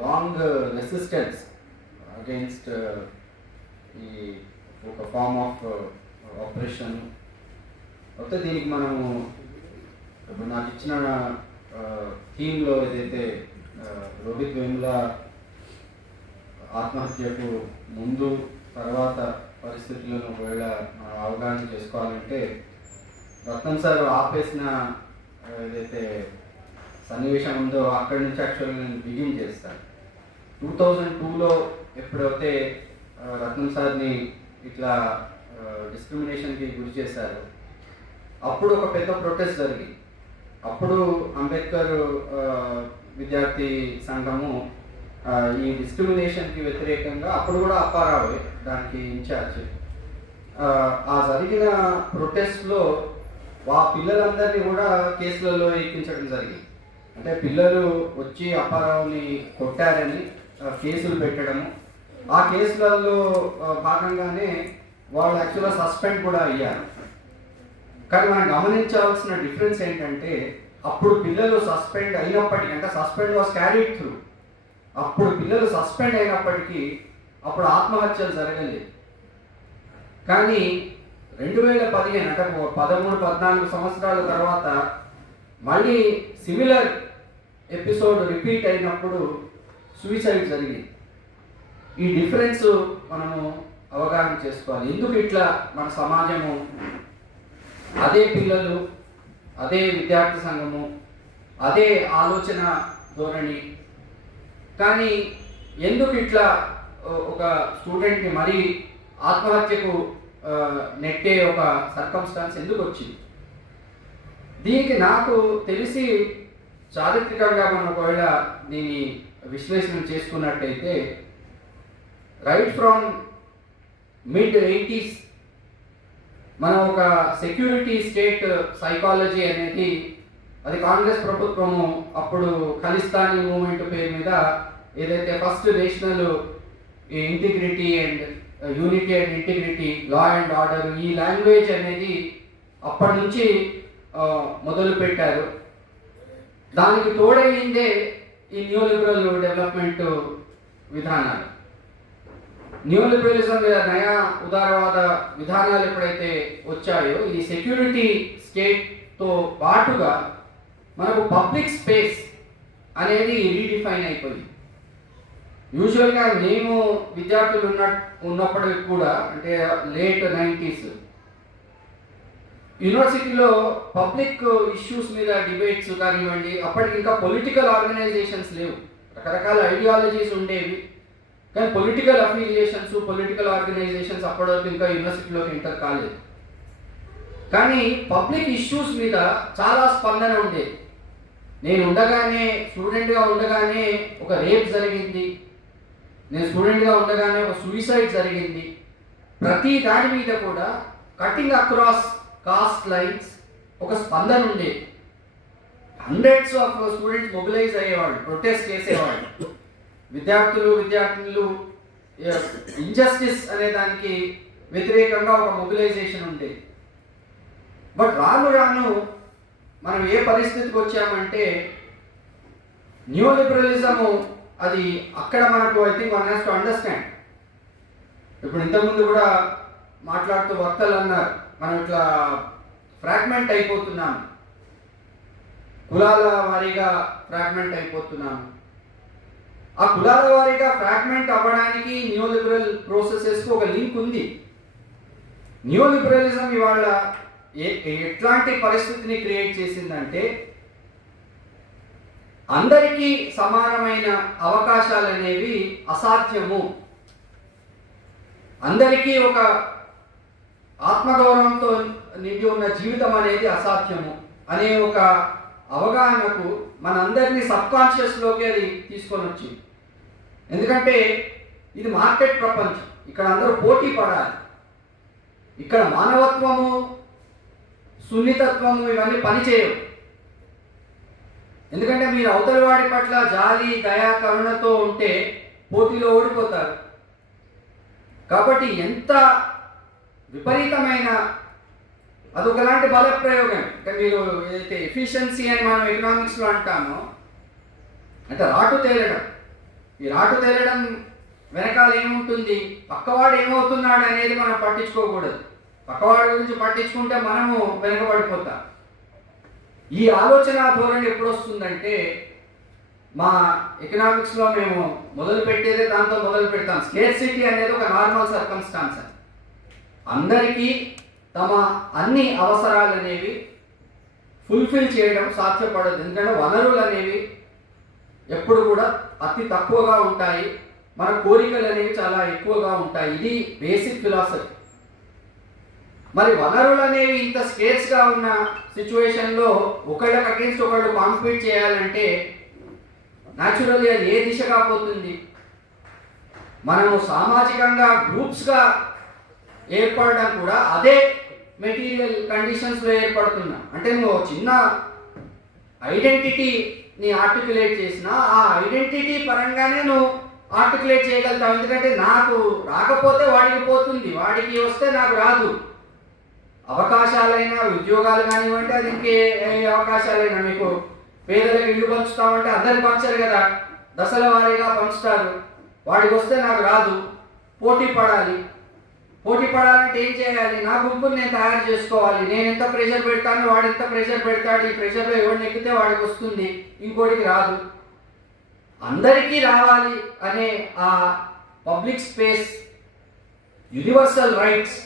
Long resistance against ఈ ఒక form of operation. అయితే దీనికి మనము ఇప్పుడు నాకు ఇచ్చిన థీమ్లో ఏదైతే రోహిత్ వేముల ఆత్మహత్యకు ముందు తర్వాత పరిస్థితులను ఒకవేళ అవగాహన చేసుకోవాలంటే రత్నం సార్ ఆపేసిన ఏదైతే సన్నివేశం ఉందో అక్కడి నుంచి యాక్చువల్గా నేను బిగిన్ చేస్తాను. 2002లో ఎప్పుడైతే రత్నం సార్ని ఇట్లా డిస్క్రిమినేషన్కి గురి చేశారు, అప్పుడు ఒక పెద్ద ప్రొటెస్ట్ జరిగింది. అప్పుడు అంబేద్కర్ విద్యార్థి సంఘము ఈ డిస్క్రిమినేషన్కి వ్యతిరేకంగా, అప్పుడు కూడా అప్పారావే దానికి ఇన్ఛార్జ్, ఆ జరిగిన ప్రొటెస్ట్లో ఆ పిల్లలందరినీ కూడా కేసులలో ఎక్కించడం జరిగింది. అంటే పిల్లలు వచ్చి అప్పారావుని కొట్టారని కేసులు పెట్టడము, ఆ కేసులలో భాగంగానే వాళ్ళు యాక్చువల్గా సస్పెండ్ కూడా అయ్యారు. కానీ మనం గమనించాల్సిన డిఫరెన్స్ ఏంటంటే అప్పుడు పిల్లలు సస్పెండ్ అయినప్పటికీ, అంటే సస్పెండ్ వాస్ క్యారీడ్ త్రూ, అప్పుడు పిల్లలు సస్పెండ్ అయినప్పటికీ అప్పుడు ఆత్మహత్యలు జరగలేదు. కానీ 2015 అంటే 13-14 సంవత్సరాల తర్వాత మళ్ళీ సిమిలర్ ఎపిసోడ్ రిపీట్ అయినప్పుడు సూసైడ్ జరిగింది. ఈ డిఫరెన్స్ మనము అవగాహన చేసుకోవాలి. ఎందుకు ఇట్లా మన సమాజము, అదే పిల్లలు, అదే విద్యార్థి సంఘము, అదే ఆలోచన ధోరణి, కానీ ఎందుకు ఇట్లా ఒక స్టూడెంట్ని మరీ ఆత్మహత్యకు నెట్టే ఒక సర్కమ్స్టాన్స్ ఎందుకు వచ్చింది? దీనికి నాకు తెలిసి చారిత్రకంగా మనం ఒకవేళ దీన్ని విశ్లేషణ చేసుకున్నట్టయితే రైట్ ఫ్రమ్ mid-80s మనం ఒక సెక్యూరిటీ స్టేట్ సైకాలజీ అనేది, అది కాంగ్రెస్ ప్రభుత్వము అప్పుడు ఖలిస్తానీ మూవ్మెంట్ పేరు మీద ఏదైతే first national integrity and unity and integrity, law and order, ఈ లాంగ్వేజ్ అనేది అప్పటి నుంచి మొదలు పెట్టారు. దానికి తోడైందే ఈ న్యూ లిబరల్ డెవలప్మెంట్ విధానాలు. న్యూ లిబరలిజం లేదా నయా ఉదారవాద విధానాలు ఎప్పుడైతే వచ్చాయో, ఈ సెక్యూరిటీ స్టేట్తో పాటుగా మనకు పబ్లిక్ స్పేస్ అనేది రీడిఫైన్ అయిపోయింది. యూజువల్గా మేము విద్యార్థులు ఉన్నప్పటికి కూడా, అంటే లేట్ 90s, యూనివర్సిటీలో పబ్లిక్ ఇష్యూస్ మీద డిబేట్స్ కానివ్వండి, అప్పటికి ఇంకా పొలిటికల్ ఆర్గనైజేషన్స్ లేవు, రకరకాల ఐడియాలజీస్ ఉండేవి, కానీ పొలిటికల్ అఫిలియేషన్స్, పొలిటికల్ ఆర్గనైజేషన్స్ అప్పటివరకు ఇంకా యూనివర్సిటీలోకి ఎంటర్ కాలేదు. కానీ పబ్లిక్ ఇష్యూస్ మీద చాలా స్పందన ఉండేది. నేను ఉండగానే, స్టూడెంట్గా ఉండగానే ఒక రేప్ జరిగింది, నేను స్టూడెంట్గా ఉండగానే ఒక సూసైడ్ జరిగింది, ప్రతి దాని మీద కూడా కటింగ్ అక్రాస్ కాస్ట్ లైన్స్ ఒక స్పందన ఉండేది. హండ్రెడ్స్ ఆఫ్ స్టూడెంట్స్ మొబిలైజ్ అయ్యేవాళ్ళు, ప్రొటెస్ట్ చేసేవాళ్ళు. విద్యార్థులు ఇంజస్టిస్ అనే దానికి వ్యతిరేకంగా ఒక మొబిలైజేషన్ ఉండేది. బట్ రాను రాను మనం ఏ పరిస్థితికి వచ్చామంటే, న్యూ లిబరలిజము అది అక్కడ మనకు, I think one has to understand. ఇప్పుడు ఇంతకుముందు కూడా మాట్లాడుతూ వక్తలు అన్నారు, మనం ఇట్లా ఫ్రాగ్మెంట్ అయిపోతున్నాము, కులాల వారీగా ఫ్రాగ్మెంట్ అయిపోతున్నాము. ఆ కులాల వారీగా ఫ్రాగ్మెంట్ అవ్వడానికి న్యూ లిబరల్ ప్రాసెసెస్కు ఒక లింక్ ఉంది. న్యూ లిబరలిజం ఇవాళ ఎట్లాంటి పరిస్థితిని క్రియేట్ చేసిందంటే, అందరికీ సమానమైన అవకాశాలు అనేవి అసాధ్యము, అందరికీ ఒక ఆత్మగౌరవంతో నిండి ఉన్న జీవితం అనేది అసాధ్యము అనే ఒక అవగాహనకు మనందరినీ సబ్కాన్షియస్లోకి అది తీసుకొని వచ్చింది. ఎందుకంటే ఇది మార్కెట్ ప్రపంచం, ఇక్కడ అందరూ పోటీ పడాలి, ఇక్కడ మానవత్వము, సున్నితత్వము ఇవన్నీ పనిచేయవు. ఎందుకంటే మీరు అవతలి వాడి పట్ల జాలి, దయా, కరుణతో ఉంటే పోటీలో ఓడిపోతారు. కాబట్టి ఎంత విపరీతమైన అదొకలాంటి బలప్రయోగం. అంటే మీరు ఏదైతే ఎఫిషియన్సీ అని మనం ఎకనామిక్స్లో అంటామో, అంటే రాటు తేలడం, ఈ రాటు తేలడం వెనకాల ఏముంటుంది, పక్కవాడు ఏమవుతున్నాడు అనేది మనం పట్టించుకోకూడదు. పక్కవాడి గురించి పట్టించుకుంటే మనము వెనకబడిపోతాం. ఈ ఆలోచన ధోరణి ఎప్పుడు వస్తుందంటే, మా ఎకనామిక్స్లో మేము మొదలు పెట్టేదే దాంతో మొదలు పెడతాం. స్కేర్సిటీ అనేది ఒక నార్మల్ సర్కమ్స్టాన్స్. అందరికీ తమ అన్ని అవసరాలు అనేవి ఫుల్ఫిల్ చేయడం సాధ్యపడదు. ఎందుకంటే వనరులు అనేవి ఎప్పుడు కూడా అతి తక్కువగా ఉంటాయి, మన కోరికలు అనేవి చాలా ఎక్కువగా ఉంటాయి. ఇది బేసిక్ ఫిలాసఫీ. మరి వనరులు అనేవి ఇంత స్కేర్స్గా ఉన్న సిచ్యువేషన్లో ఒకళ్ళకి అగేన్స్ట్ ఒకళ్ళు కాంపీట్ చేయాలంటే న్యాచురల్లీ అది ఏ దిశగా పోతుంది? మనము సామాజికంగా గ్రూప్స్గా ఏర్పడడం కూడా అదే మెటీరియల్ కండిషన్స్లో ఏర్పడుతున్నాం. అంటే నువ్వు చిన్న ఐడెంటిటీని ఆర్టికులేట్ చేసినా ఆ ఐడెంటిటీ పరంగానే నువ్వు ఆర్టికులేట్ చేయగలుగుతావు. ఎందుకంటే నాకు రాకపోతే వాడికి పోతుంది, వాడికి వస్తే నాకు రాదు. అవకాశాలైనా ఉద్యోగాలు కానివ్వండి, అది ఇంకే అవకాశాలైనా, మీకు పేదలకు ఇల్లు పంచుతామంటే అందరికి పంచరు కదా, దశల వారీగా పంచుతారు. వాడికి వస్తే నాకు రాదు, పోటీ పడాలి. పోటీ పడాలంటే ఏం చేయాలి? నా గుంపుని నేను తయారు చేసుకోవాలి. నేను ఎంత ప్రెషర్ పెడతానో వాడు ఎంత ప్రెషర్ పెడతాడు. ఈ ప్రెషర్లో ఎవరిని ఎక్కితే వాడికి వస్తుంది, ఇంకోటికి రాదు. అందరికీ రావాలి అనే ఆ పబ్లిక్ స్పేస్, యూనివర్సల్ రైట్స్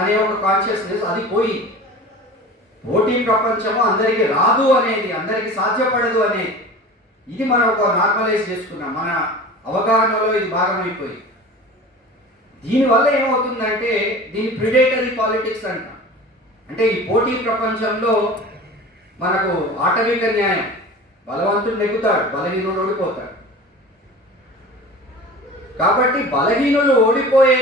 అనే ఒక కాన్షియస్నెస్ అది పోయి పోటీ ప్రపంచము అందరికీ రాదు అనేది, అందరికీ సాధ్యపడదు అనేది, ఇది మనం ఒక నార్మలైజ్ చేసుకున్నాం. మన అవగాహనలో ఇది భాగమైపోయి దీనివల్ల ఏమవుతుందంటే దీన్ని ప్రిడేటరీ పాలిటిక్స్ అంట. అంటే ఈ పోటీ ప్రపంచంలో మనకు ఆటవిక న్యాయం, బలవంతుడు నెగ్గుతాడు, బలహీనుడు ఓడిపోతాడు. కాబట్టి బలహీనులు ఓడిపోయే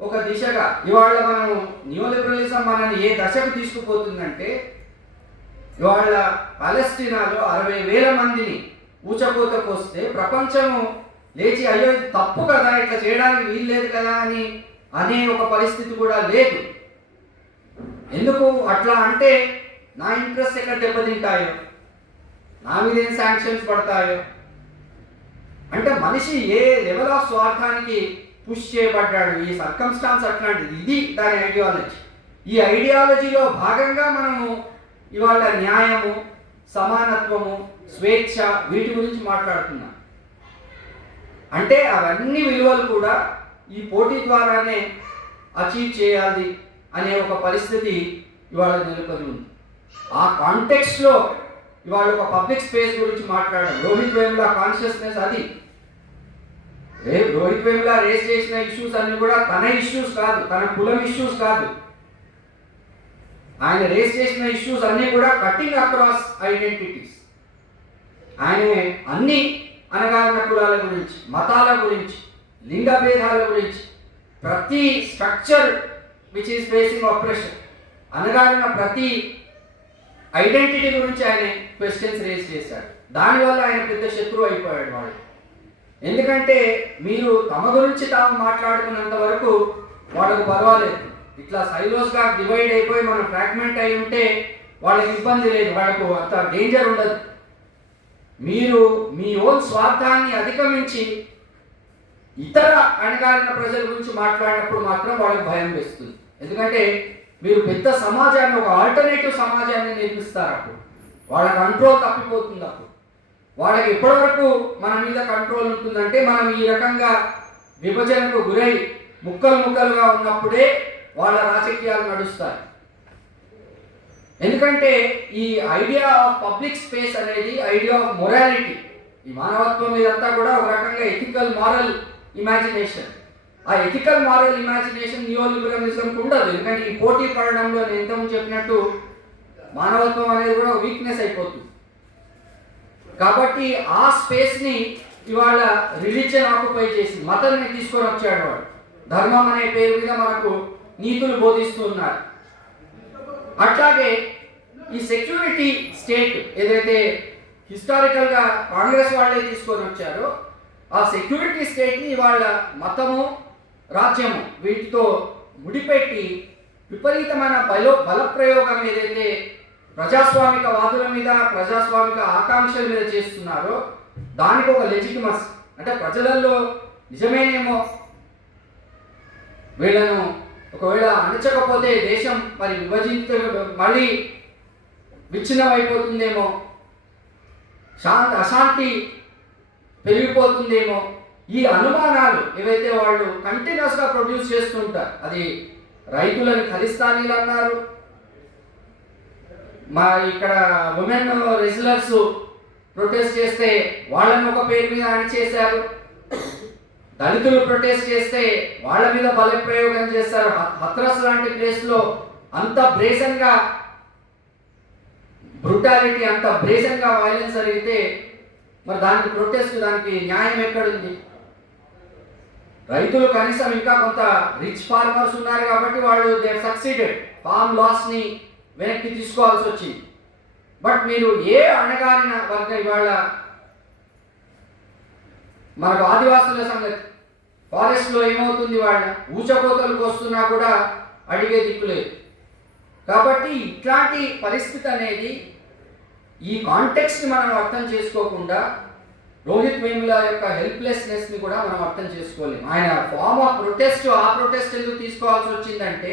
ఒక దిశగా ఇవాళ మనము న్యూలిబరలిజం మనల్ని ఏ దశకు తీసుకుపోతుందంటే, ఇవాళ పాలెస్టీనాలో 60,000 మందిని ఊచకోతకు వస్తే ప్రపంచము లేచి అయ్యో ఇది తప్పు కదా, ఇట్లా చేయడానికి వీలు లేదు కదా అని అనే ఒక పరిస్థితి కూడా లేదు. ఎందుకు అట్లా అంటే, నా ఇంట్రెస్ట్ ఎక్కడ దెబ్బతింటాయో, నా మీద ఏం శాంక్షన్స్ పడతాయో, అంటే మనిషి ఏ లెవెల్ ఆఫ్ స్వార్థానికి పుష్ చేయబడ్డాడు. ఈ సర్కమ్స్టాన్స్ అట్లాంటిది, ఇది దాని ఐడియాలజీ. ఈ ఐడియాలజీలో భాగంగా మనము ఇవాళ న్యాయము, సమానత్వము, స్వేచ్ఛ వీటి గురించి మాట్లాడుతున్నాం. అంటే అవన్నీ విలువలు కూడా ఈ పోటీ ద్వారానే అచీవ్ చేయాలి అనే ఒక పరిస్థితి ఇవాళ నెలకొని ఉంది. ఆ కాంటెక్స్ట్లో ఇవాళ ఒక పబ్లిక్ స్పేస్ గురించి మాట్లాడారు. రోహిత్ వేముల కాన్షియస్నెస్ అది. రోహిత్ వేముల రేస్ చేసిన ఇష్యూస్ అన్ని కూడా తన ఇష్యూస్ కాదు, తన కులం ఇష్యూస్ కాదు. ఆయన రేస్ చేసిన ఇష్యూస్ అన్నీ కూడా కటింగ్ అక్రాస్ ఐడెంటిటీస్. ఆయన అన్ని అనగారిన కులాల గురించి, మతాల గురించి, లింగ భేదాల గురించి, ప్రతి structure which is facing operation, అనగారిన ప్రతి ఐడెంటిటీ గురించి ఆయన క్వశ్చన్స్ రేస్ చేశాడు. దానివల్ల ఆయన పెద్ద శత్రువు అయిపోయాడు వాళ్ళు. ఎందుకంటే మీరు తమ గురించి తాము మాట్లాడుకున్నంత వరకు వాళ్ళకు పర్వాలేదు. ఇట్లా సైలోస్గా డివైడ్ అయిపోయి మనం ఫ్రాగ్మెంట్ అయి ఉంటే వాళ్ళకి ఇబ్బంది లేదు, వాళ్ళకు అంత డేంజర్ ఉండదు. మీరు మీ ఓన్ స్వార్థాన్ని అధిగమించి ఇతర అణగారిన ప్రజల గురించి మాట్లాడినప్పుడు మాత్రం వాళ్ళకి భయం వేస్తుంది. ఎందుకంటే మీరు పెద్ద సమాజాన్ని, ఒక ఆల్టర్నేటివ్ సమాజాన్ని నిర్మిస్తారు. అప్పుడు వాళ్ళ కంట్రోల్ తప్పిపోతుంది. అప్పుడు వాళ్ళకి ఎప్పటివరకు మన మీద కంట్రోల్ ఉంటుందంటే, మనం ఈ రకంగా విభజనకు గురై ముక్కలు ముక్కలుగా ఉన్నప్పుడే వాళ్ళ రాజకీయాలు నడుస్తాయి. ఎందుకంటే ఈ ఐడియా ఆఫ్ పబ్లిక్ స్పేస్ అనేది ఐడియా ఆఫ్ మొరాలిటీ. ఈ మానవత్వం ఇదంతా కూడా ఒక రకంగా ఎథికల్ మారల్ ఇమాజినేషన్. ఆ ఎథికల్ మారల్ ఇమాజినేషన్ న్యూలిబరలిజంకి ఉండదు. ఎందుకంటే ఈ పోటీ పడడంలో నేను ఇంతకుముందు చెప్పినట్టు మానవత్వం అనేది కూడా వీక్నెస్ అయిపోతుంది. కాబట్టి ఆ స్పేస్ని ఇవాళ రిలీజియన్ ఆక్యుపై చేసి మతాన్ని తీసుకొని వచ్చాడు వాడు. ధర్మం అనే పేరు మీద మనకు నీతులు బోధిస్తూ ఉన్నారు. అట్లాగే ఈ సెక్యూరిటీ స్టేట్ ఏదైతే హిస్టారికల్గా కాంగ్రెస్ వాళ్ళే తీసుకొని వచ్చారో, ఆ సెక్యూరిటీ స్టేట్ని ఇవాళ మతము, రాజ్యము వీటితో ముడిపెట్టి విపరీతమైన బలప్రయోగం ఏదైతే ప్రజాస్వామిక వాదుల మీద, ప్రజాస్వామిక ఆకాంక్షల మీద చేస్తున్నారో దానికి ఒక లెజిటిమస్ అంటే ప్రజలలో నిజమేనేమో, వీళ్ళను ఒకవేళ అణచకపోతే దేశం మరి మళ్ళీ విచ్ఛిన్నం అయిపోతుందేమో, అశాంతి పెరిగిపోతుందేమో, ఈ అనుమానాలు ఏవైతే వాళ్ళు కంటిన్యూస్గా ప్రొడ్యూస్ చేస్తుంటారు. అది రైతులను ఖలిస్తానీలు అన్నారు, మా ఇక్కడ ఉమెన్ రెజ్లర్స్ ప్రొటెస్ట్ చేస్తే వాళ్ళని ఒక పేరు మీద అణిచేశారు, దళితులు ప్రొటెస్ట్ చేస్తే వాళ్ళ మీద బలప్రయోగం చేస్తారు. హత్రస్ లాంటి ప్లేస్లో అంత బ్రేజన్గా బ్రూటాలిటీ, అంత బ్రేజన్గా వైలెన్స్ జరిగితే మరి దానికి ప్రొటెస్ట్, దానికి న్యాయం ఎక్కడుంది? రైతులు కనీసం ఇంకా కొంత రిచ్ ఫార్మర్స్ ఉన్నారు కాబట్టి వాళ్ళు దే సక్సీడెడ్, ఫార్మ్ లాస్ని వెనక్కి తీసుకోవాల్సి వచ్చింది. బట్ మీరు ఏ అణగారిన వర్గం, ఇవాళ మనకు ఆదివాసుల సంగతి, ఫారెస్ట్లో ఏమవుతుంది, వాళ్ళ ఊచకోతలకు వస్తున్నా కూడా అడిగే దిక్కులేదు. కాబట్టి ఇట్లాంటి పరిస్థితి అనేది, ఈ కాంటెక్స్ట్ని మనం అర్థం చేసుకోకుండా రోహిత్ వేముల యొక్క హెల్ప్లెస్నెస్ని కూడా మనం అర్థం చేసుకోలేము. ఆయన ఫార్మ్ ఆఫ్ ప్రొటెస్ట్, ఆ ప్రొటెస్ట్ ఎందుకు తీసుకోవాల్సి వచ్చిందంటే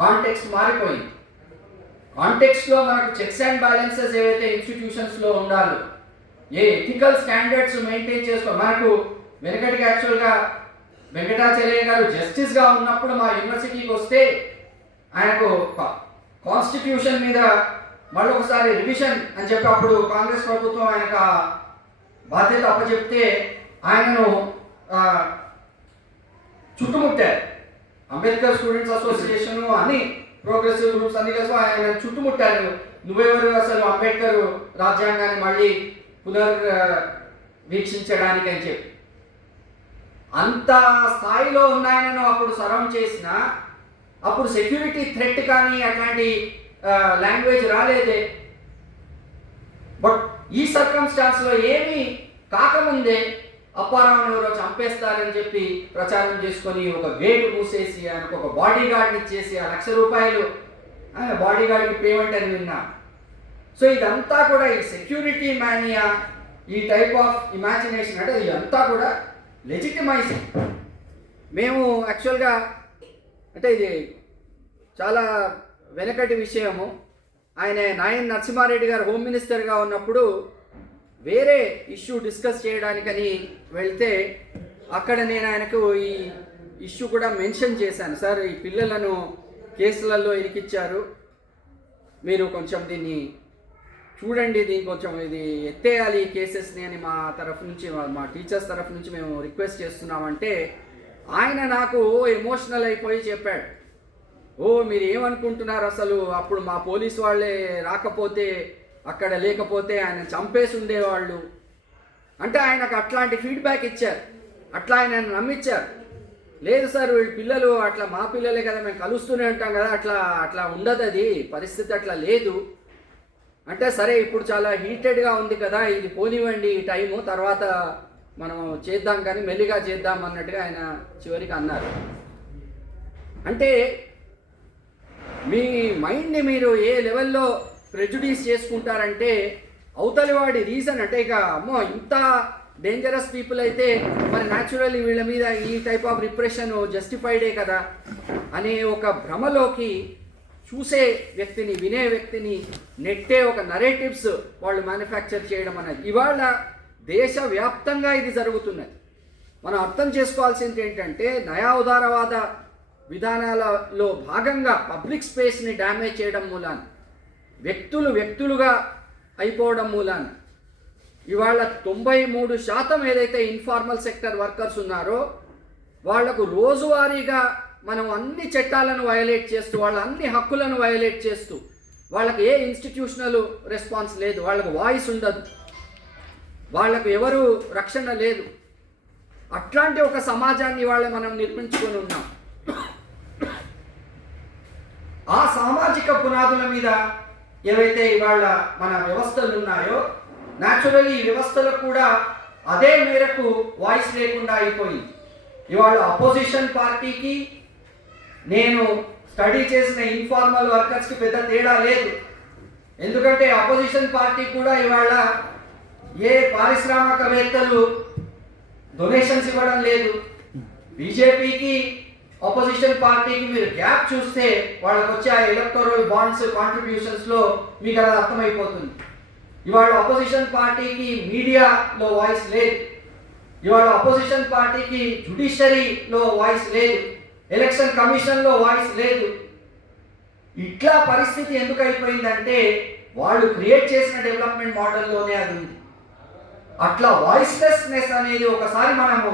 కాంటెక్స్ట్ మారిపోయింది. కాంటెక్స్ట్లో మనకు చెక్స్ అండ్ బ్యాలెన్సెస్ ఏవైతే ఇన్స్టిట్యూషన్స్లో ఉండాలో, ఏ ఎథికల్ స్టాండర్డ్స్ మెయింటైన్ చేసుకో, మనకు వెనకటికి యాక్చువల్గా వెంకటాచలయ్య గారు జస్టిస్గా ఉన్నప్పుడు మా యూనివర్సిటీకి వస్తే ఆయనకు కాన్స్టిట్యూషన్ మీద మళ్ళీ ఒకసారి రివిజన్ అని చెప్పి అప్పుడు కాంగ్రెస్ ప్రభుత్వం ఆయనకు బాధ్యత అప్పచెప్తే ఆయనను చుట్టుముట్టారు. అంబేద్కర్ స్టూడెంట్స్ అసోసియేషన్ అన్ని ప్రోగ్రెసివ్ గ్రూప్స్ అన్ని కలిసి ఆయన చుట్టుముట్టారు. నువ్వెవరు అసలు అంబేద్కర్ రాజ్యాంగాన్ని మళ్ళీ వీక్షించడానికి అని చెప్పి అంత స్థాయిలో ఉన్నాయనను అప్పుడు సరౌండ్ చేసిన, అప్పుడు సెక్యూరిటీ థ్రెట్ కానీ అట్లాంటి లాంగ్వేజ్ రాలేదే. బట్ ఈ సర్కమ్స్టాన్స్లో ఏమీ కాకముందే అప్పారావుని ఎవరో చంపేస్తారని చెప్పి ప్రచారం చేసుకొని ఒక గేటు మూసేసి ఆయనకు ఒక బాడీ గార్డ్ని ఇచ్చేసి ఆ ₹1,00,000 బాడీ గార్డ్కి పేమెంట్ అని విన్నా. సో ఇదంతా కూడా ఈ సెక్యూరిటీ మానియా, ఈ టైప్ ఆఫ్ ఇమాజినేషన్, అంటే ఇదంతా కూడా లెజిటిమైజింగ్. మేము యాక్చువల్గా అంటే ఇది చాలా వెనకటి విషయము. ఆయన నాయన్ నరసింహారెడ్డి గారు హోమ్ మినిస్టర్గా ఉన్నప్పుడు వేరే ఇష్యూ డిస్కస్ చేయడానికని వెళ్తే అక్కడ నేను ఆయనకు ఈ ఇష్యూ కూడా మెన్షన్ చేశాను. సార్, ఈ పిల్లలను కేసులలో ఇరికిచ్చారు, మీరు కొంచెం దీన్ని చూడండి, దీన్ని కొంచెం ఇది ఎత్తేయాలి ఈ కేసెస్ని అని మా తరఫు నుంచి, మా టీచర్స్ తరఫు నుంచి మేము రిక్వెస్ట్ చేస్తున్నామంటే ఆయన నాకు ఎమోషనల్ అయిపోయి చెప్పాడు, మీరు ఏమనుకుంటున్నారు అసలు, అప్పుడు మా పోలీసు వాళ్ళే రాకపోతే అక్కడ లేకపోతే ఆయన చంపేసి ఉండేవాళ్ళు అంటే ఆయనకు అట్లాంటి ఫీడ్బ్యాక్ ఇచ్చారు. అట్లా ఆయన నమ్మించారు. లేదు సార్, వీళ్ళు పిల్లలు అట్లా మా పిల్లలే కదా, మేము కలుస్తూనే ఉంటాం కదా, అట్లా ఉండదు, అది పరిస్థితి అట్లా లేదు అంటే, సరే ఇప్పుడు చాలా హీటెడ్గా ఉంది కదా, ఇది పోనివ్వండి ఈ టైము, తర్వాత మనం చేద్దాం కానీ మెల్లిగా చేద్దాం అన్నట్టుగా ఆయన చివరికి అన్నారు. అంటే మీ మైండ్ని మీరు ఏ లెవెల్లో ప్రెజుడీస్ చేసుకుంటారంటే, అవతలి వాడి రీజన్ అంటే ఇక అమ్మో ఇంత డేంజరస్ పీపుల్ అయితే మరి న్యాచురల్లీ వీళ్ళ మీద ఈ టైప్ ఆఫ్ రిప్రెషన్ జస్టిఫైడే కదా అనే ఒక భ్రమలోకి చూసే వ్యక్తిని, వినే వ్యక్తిని నెట్టే ఒక నరేటివ్స్ వాళ్ళు మ్యానుఫ్యాక్చర్ చేయడం అనేది ఇవాళ దేశవ్యాప్తంగా ఇది జరుగుతున్నది. మనం అర్థం చేసుకోవాల్సింది ఏంటంటే, నయా ఉదారవాద విధానాలలో భాగంగా పబ్లిక్ స్పేస్ని డ్యామేజ్ చేయడం మూలాన, వ్యక్తులుగా అయిపోవడం మూలాన ఇవాళ 93% ఏదైతే ఇన్ఫార్మల్ సెక్టర్ వర్కర్స్ ఉన్నారో వాళ్లకు రోజువారీగా మనం అన్ని చట్టాలను వయలేట్ చేస్తూ, వాళ్ళ అన్ని హక్కులను వయలేట్ చేస్తూ, వాళ్ళకి ఏ ఇన్స్టిట్యూషనల్ రెస్పాన్స్ లేదు, వాళ్ళకు వాయిస్ ఉండదు, వాళ్లకు ఎవరు రక్షణ లేదు. అట్లాంటి ఒక సమాజాన్ని ఇవాళ మనం నిర్మించుకొని ఉన్నాం. ఆ సామాజిక పునాదుల మీద ఏవైతే ఇవాళ మన వ్యవస్థలు ఉన్నాయో, న్యాచురల్లీ ఈ వ్యవస్థలకు కూడా అదే మేరకు వాయిస్ లేకుండా అయిపోయింది. ఇవాళ అపోజిషన్ పార్టీకి, నేను స్టడీ చేసిన ఇన్ఫార్మల్ వర్కర్స్కి పెద్ద తేడా లేదు. ఎందుకంటే అపోజిషన్ పార్టీ కూడా ఇవాళ ఏ పారిశ్రామికవేత్తలు డొనేషన్స్ ఇవ్వడం లేదు. బీజేపీకి ఆపోజిషన్ పార్టీకి మీరు గ్యాప్ చూస్తే వాళ్ళకి వచ్చే ఆ ఎలక్టోరల్ బాండ్స్ కాంట్రిబ్యూషన్స్లో మీకు అది అర్థమైపోతుంది. ఇవాళ ఆపోజిషన్ పార్టీకి మీడియాలో వాయిస్ లేదు, ఇవాళ ఆపోజిషన్ పార్టీకి జ్యుడిషియరీలో వాయిస్ లేదు, ఎలక్షన్ కమిషన్లో వాయిస్ లేదు. ఇట్లా పరిస్థితి ఎందుకు అయిపోయిందంటే వాళ్ళు క్రియేట్ చేసిన డెవలప్మెంట్ మోడల్లోనే అది ఉంది. అట్లా వాయిస్లెస్నెస్ అనేది ఒకసారి మనము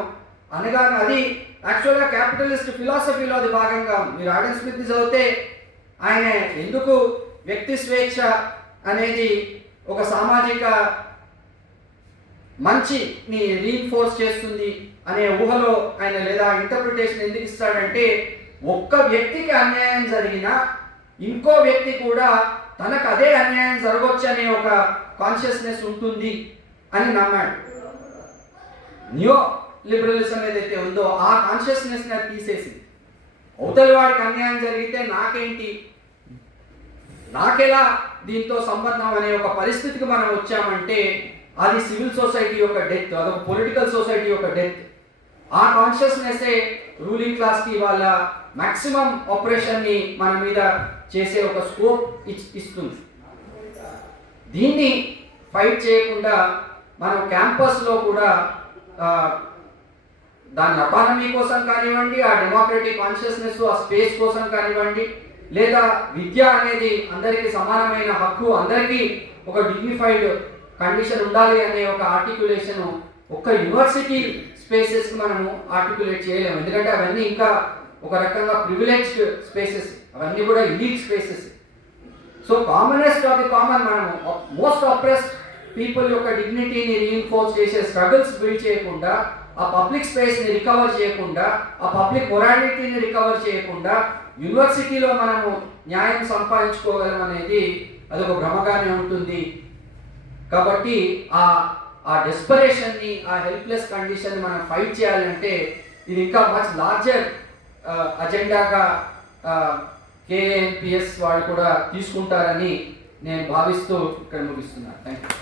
అనగానే అది యాక్చువల్గా క్యాపిటలిస్ట్ ఫిలాసఫీలో అది భాగంగా ఉంది. మీరు ఆడమ్ స్మిత్ చదివితే ఆయన ఎందుకు వ్యక్తి స్వేచ్ఛ అనేది ఒక సామాజిక మంచిని రీఇన్ఫోర్స్ చేస్తుంది అనే ఊహలో ఆయన లేదా ఇంటర్ప్రిటేషన్ ఎందుకు ఇస్తాడంటే ఒక్క వ్యక్తికి అన్యాయం జరిగినా ఇంకో వ్యక్తి కూడా తనకు అదే అన్యాయం జరగవచ్చు అనే ఒక కాన్షియస్నెస్ ఉంటుంది అని నమ్మాడు. న్యూ లిబరలిజం ఏదైతే ఉందో ఆ కాన్షియస్నెస్ని అది తీసేసింది. అవతలి వాడికి అన్యాయం జరిగితే నాకేంటి, నాకెలా దీంతో సంబంధం అనే ఒక పరిస్థితికి మనం వచ్చామంటే అది సివిల్ సొసైటీ యొక్క డెత్, అదొక పొలిటికల్ సొసైటీ యొక్క డెత్. ఆ కాన్షియస్నెస్సే రూలింగ్ క్లాస్కి వాళ్ళ మ్యాక్సిమం ఆపరేషన్ని మన మీద చేసే ఒక స్కోప్ ఇస్తుంది. దీన్ని ఫైట్ చేయకుండా మనం క్యాంపస్లో కూడా దాని అటానమీ కోసం కానివ్వండి, ఆ డెమోక్రటిక్ కాన్షియస్నెస్ ఆ స్పేస్ కోసం కానివ్వండి, లేదా విద్య అనేది అందరికీ సమానమైన హక్కు, అందరికీ ఒక డిగ్నిఫైడ్ కండిషన్ ఉండాలి అనే ఒక ఆర్టిక్యులేషన్ ఒక్క యూనివర్సిటీ స్పేసెస్కి మనము ఆర్టిక్యులేట్ చేయలేము. ఎందుకంటే అవన్నీ ఇంకా ఒక రకంగా ప్రివిలేజ్డ్ స్పేసెస్, అవన్నీ కూడా elite spaces. So commonest of the common, మనము మోస్ట్ అప్రెస్డ్ పీపుల్ యొక్క డిగ్నిటీని రీఇన్ఫోర్స్ చేసే స్ట్రగుల్స్ బిల్డ్ చేయకుండా, ఆ పబ్లిక్ స్పేస్ని రికవర్ చేయకుండా, ఆ పబ్లిక్ మొరాలిటీని రికవర్ చేయకుండా యూనివర్సిటీలో మనము న్యాయం సంపాదించుకోగలం అనేది అదొక భ్రమగానే ఉంటుంది. కాబట్టి ఆ డెస్పరేషన్ని, ఆ హెల్ప్లెస్ కండిషన్ని మనం ఫైట్ చేయాలంటే ఇది ఇంకా మచ్ లార్జర్ అజెండాగా కేఎన్పిఎస్ వాళ్ళు కూడా తీసుకుంటారని నేను భావిస్తూ ఇక్కడ ముగిస్తున్నాను. Thank you.